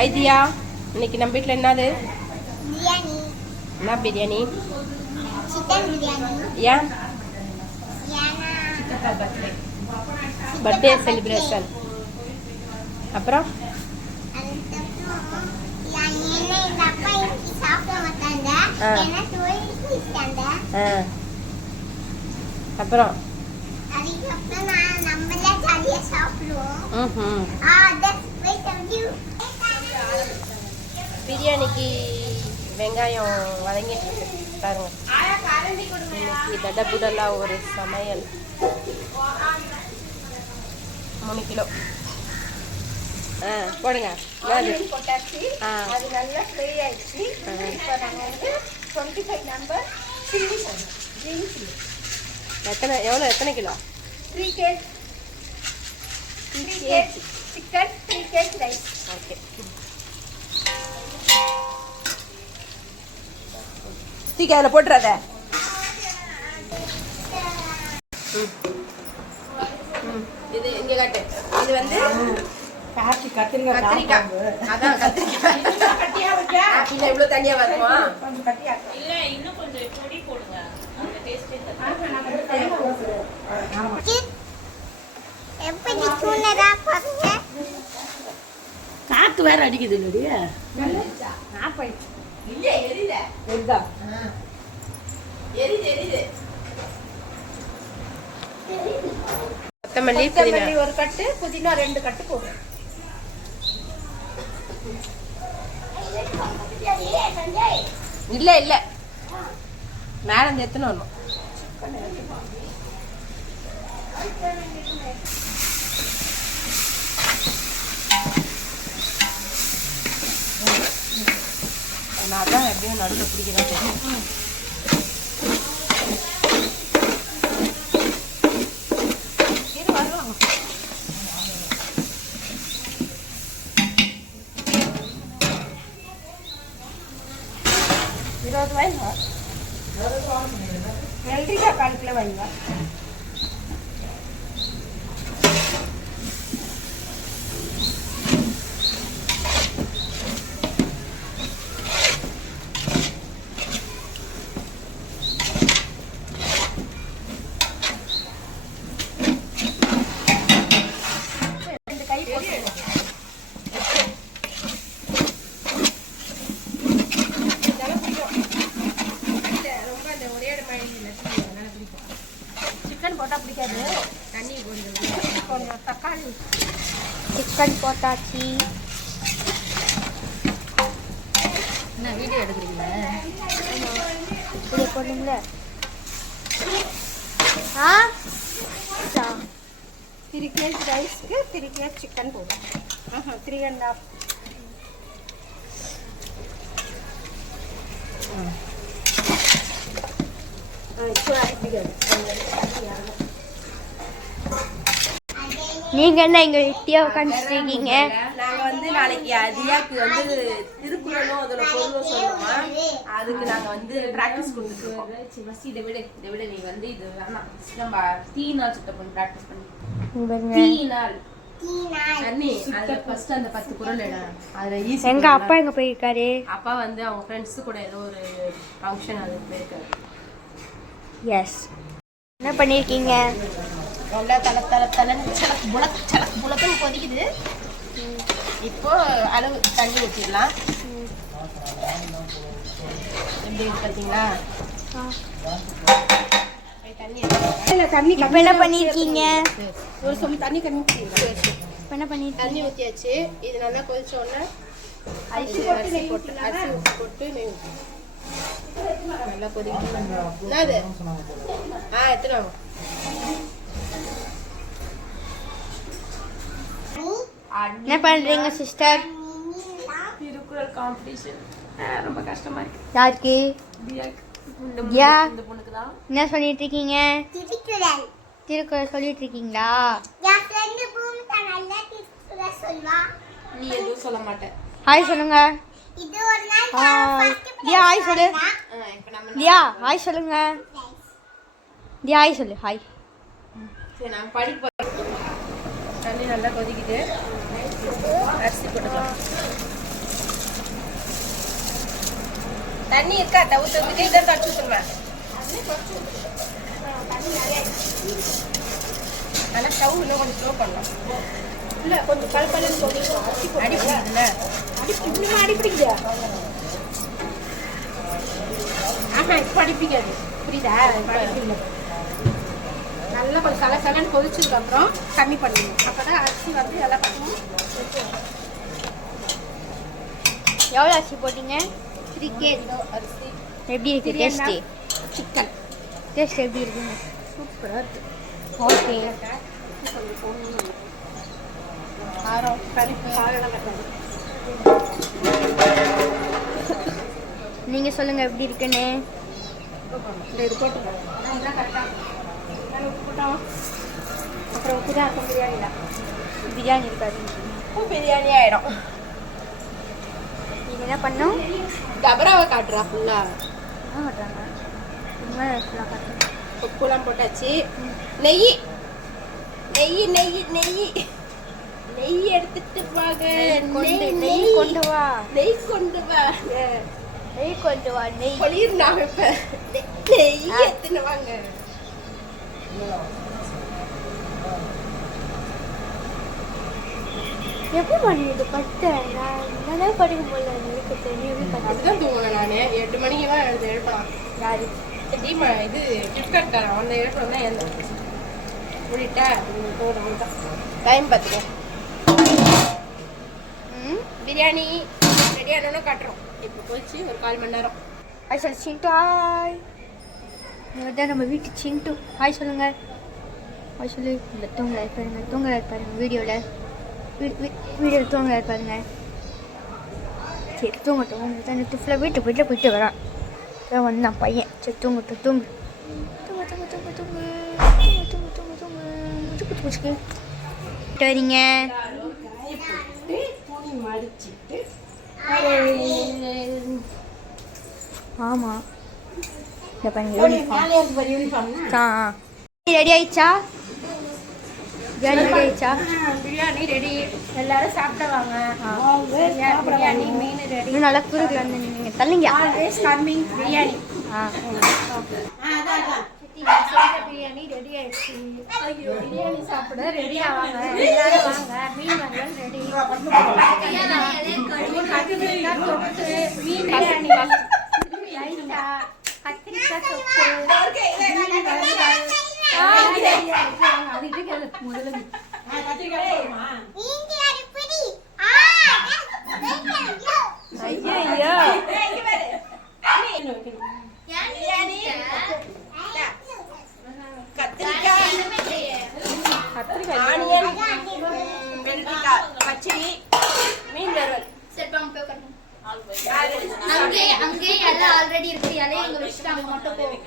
ஐதியா இன்னைக்கு நம்ம வீட்டில் என்னது? பிரியாணி. என்ன பிரியாணி? சிக்கன் பிரியாணி. ஏன்? பர்த்டே செலிப்ரேஷன் அப்புறம்? அப்புறம்? அதுக்கப்புறம் நான் நம்மளே சாப்பிடுவோம். ஆ that's wait a few பிரியாணிக்கு வெங்காயம் வதங்கிட்டு இருக்கு. பாருங்க. இன்னைக்கு தடபுடலா ஒரு சமையல். மூணு கிலோ. ஆ போடுங்க. ஆ. அது நல்லா ஃப்ரை ஆயிடுச்சு. இப்போ நம்ம வந்து twenty five number chilli green chilli எத்தனை எவ்வளோ எத்தனை kilo? Three KG three KG chicken three KG rice okay stick அதில் போட்டுறாத. இது இங்கே காட்டு. இது வந்து காக்கி கத்திரிக்காய் கத்திரிக்காய். அதான் கத்திரிக்காய். கட்டியா வைக்கா இல்லை இவ்வளோ தனியாக வருமா? கொஞ்சம் கட்டியா எப்படி தூணரா பாருங்க காத்து வேற அடிக்குது இல்லடி கொத்தமல்லி கொத்தமல்லி ஒரு கட்டு புதினா ரெண்டு கட்டு போடுறேன். இல்லை இல்லை. மேலே இருந்து எத்தனை வரணும் நான் தான் எப்படியும் நடுவில் பிடிக்கிறேன். தெரியும் இருபது வைங்க வெள்ளரிக்காய் கால் கிலோ வாங்க ரெண்டு கை போட்டுருங்க ரொம்ப அந்த ஒரே இடம் மாதிரி இல்லை அதனால பிடிக்கும் சிக்கன் போட்டால் பிடிக்காது. தண்ணி கொஞ்சம் கொஞ்சம் தக்காளி. சிக்கன் போட்டாச்சு. என்ன வீடியோ எடுக்கிறீங்களா? இப்படி போடுங்கள ஆ? சா. த்ரீ கேஜ் ரைஸ்க்கு த்ரீ கேஜ் சிக்கன் போடும் த்ரீ அண்ட் ஹாஃப் நீங்க என்ன இங்க வெட்டியா உட்காந்துட்டு இருக்கீங்க நாங்க வந்து நாளைக்கு அதியாக்கு வந்து திருக்குறளும் அதோட பொருளும் சொல்லுவோமா? அதுக்கு நாங்க வந்து பிராக்டிஸ் கொடுத்துட்டு இருக்கோம். ஃபர்ஸ்ட் இதை விட இதை விட நீ வந்து இது வேணாம். நம்ம தீ நாள் சுத்த பண்ணி பிராக்டிஸ் பண்ணி. தீ நாள். எங்க அப்பா எங்க போயிருக்காரு? அப்பா வந்து அவங்க ஃப்ரெண்ட்ஸ் கூட ஏதோ ஒரு ஃபங்க்ஷன் அதுக்கு போயிருக்காரு. எஸ் என்ன பண்ணிருக்கீங்க? நல்லா தல தல தலன்னு சலக் புலக் சலக் புலக்குன்னு கொதிக்குது. இப்போ அளவு தண்ணி ஊற்றிடலாம் எப்படி பார்த்தீங்களா? தண்ணி இப்ப என்ன பண்ணிருக்கீங்க? ஒரு சொம்பு தண்ணி இப்ப என்ன பண்ணிருக்கீங்க? தண்ணி ஊற்றியாச்சு இது நல்லா கொதிச்ச உடனே அரிசி போட்டு அரிசி போட்டு நெய். நல்லா கொதிக்கணும் ஆ எத்தனை என்ன பண்றீங்க சிஸ்டர் திருக்குறள் காம்படிஷன் ரொம்ப கஷ்டமா இருக்கு. யாருக்கு? என்ன சொல்லிட்டு இருக்கீங்க? திருக்குறள். திருக்குறள் சொல்லிட்டு இருக்கீங்களா? நீ எதுவும் சொல்ல மாட்டேன் ஹாய் சொல்லுங்க. இது ஒரு நாள் ஹாய் சொல்லு. தியா ஹாய் சொல்லுங்க. தியா ஹாய் சொல்லு ஹாய் சரி நான் படிப்பு தண்ணி நல்லா கொதிக்குது. அரிசி போட்டுக்கலாம். தண்ணி இருக்கா? தவிர்த்து வந்துட்டு இதை தொடச்சு விட்டுருங்க ஆனால் ஸ்டவ் இன்னும் கொஞ்சம் ஸ்லோ பண்ணலாம் இல்லை கொஞ்சம் பல் பல்லுன்னு சொல்லி அடிப்பிடிக்குதுல்ல அடி இன்னும் அடிப்பிடிக்குதா ஆஹா இப்போ அடிப்பிக்காது புரியுதா? அடிப்பில்லை நல்லா கொஞ்சம் சல சலன்னு கொதிச்சதுக்கு அப்புறம் கம்மி பண்ணிடணும் அப்பதான் அரிசி வந்து நல்லா பண்ணும் எவ்வளோ அரிசி போட்டீங்க? த்ரீ கேஜி அரிசி. எப்படி இருக்கு? பிரியாணினா? டேஸ்ட்டு? சிக்கன். டேஸ்ட் எப்படி இருக்குங்க சூப்பராக இருக்கு. ஓகே. காரம் கறிப்பு காரம் நீங்கள் சொல்லுங்கள் எப்படி இருக்குன்னு? அப்புறம் உப்பு தான் இருக்கும் பிரியாணியில் பிரியாணி இருக்காது. உப்பு பிரியாணி ஆயிடும். நீங்கள் என்ன பண்ணோம் டபராவை காட்டுறா ஃபுல்லாக என்ன சும்மா ஃபுல்லாக காட்டுறேன் உப்புலாம் போட்டாச்சு. நெய். நெய் நெய் நெய். நெய் எடுத்துட்டு வாங்க. நெய் கொண்டு வா. நெய் கொண்டு வாங்க நெய் கொண்டு வா நெய். நான் வைப்பேன் நெய் எடுத்துன்னு வாங்க? எப்படி பண்ணிட்டு பட்டேன் நான் நல்லா படிக்க முடியல எனக்கு தெரியும். பட்டேன் அப்படிதான் தூங்கினேன் நான். எட்டு மணிக்கு தான் எழுந்து எழுப்பலாம் யாரு? டீமா இது ஃப்ளிப்கார்ட் தரேன். அந்த எழுப்பணும் தான் எழுந்து முடிட்டா டைம் பார்த்துக்கோ. ம் பிரியாணி. ரெடி ஆனோன்னு காட்டுறோம். இப்போ போச்சு ஒரு கால் மணி நேரம். ஹாய் சொல்லு சிண்டு ஹாய் இவர் தான் நம்ம வீட்டு சிண்டு ஹாய் சொல்லுங்க. ஹாய் சொல்லு. இந்த தூங்கல பாருங்க தூங்கல பாருங்க வீடியோவில் வீடியோவில் தூங்கல பாருங்க சரி தூங்கட்டும் உங்களுக்கு தான் டிஃபில் வீட்டு போயிட்டு போயிட்டு வரான். அதான் வந்தான் பையன். சரி தூங்கட்டும் தூங்கு. தூங்க தூங்க தூங்க தூங்கு. தூங்க தூங்க தூங்க தூங்க. முச்சுக்கு. முச்சுக்கு வரீங்க. மடிச்சிட்டு ஆமாம் இந்த பாருங்க யூனிஃபார்ம் ஆ ரெடி ஆயிடுச்சா? பிரியாணி ரெடி ஆயிடுச்சா? பிரியாணி ரெடி எல்லாரும் சாப்பிடுவாங்க பிரியாணி மீன் ரெடி இன்னும் நல்லா குறுக்கல நீங்கள் தள்ளிங்க. Always coming biryani. ஆ. பிரியாணி ரெடி ஆயிடுச்சு. பிரியாணி சாப்பிட ரெடி ஆவாங்க. எல்லாரும் வாங்க. மீன் வங்கல் ரெடி மீன் பிரியாணி. ரைத்தா கத்திரிக்காய் மீன் அது ஐயோ கத்திரிக்காய் ஆனியன் வெள்ளரிக்காய் பச்சடி மீன் வறுவல் அங்கே அங்கே எல்லாம் ஆல்ரெடி இருக்கு. இலையை எங்க வச்சுட்டு அங்க மட்டும் போவோம்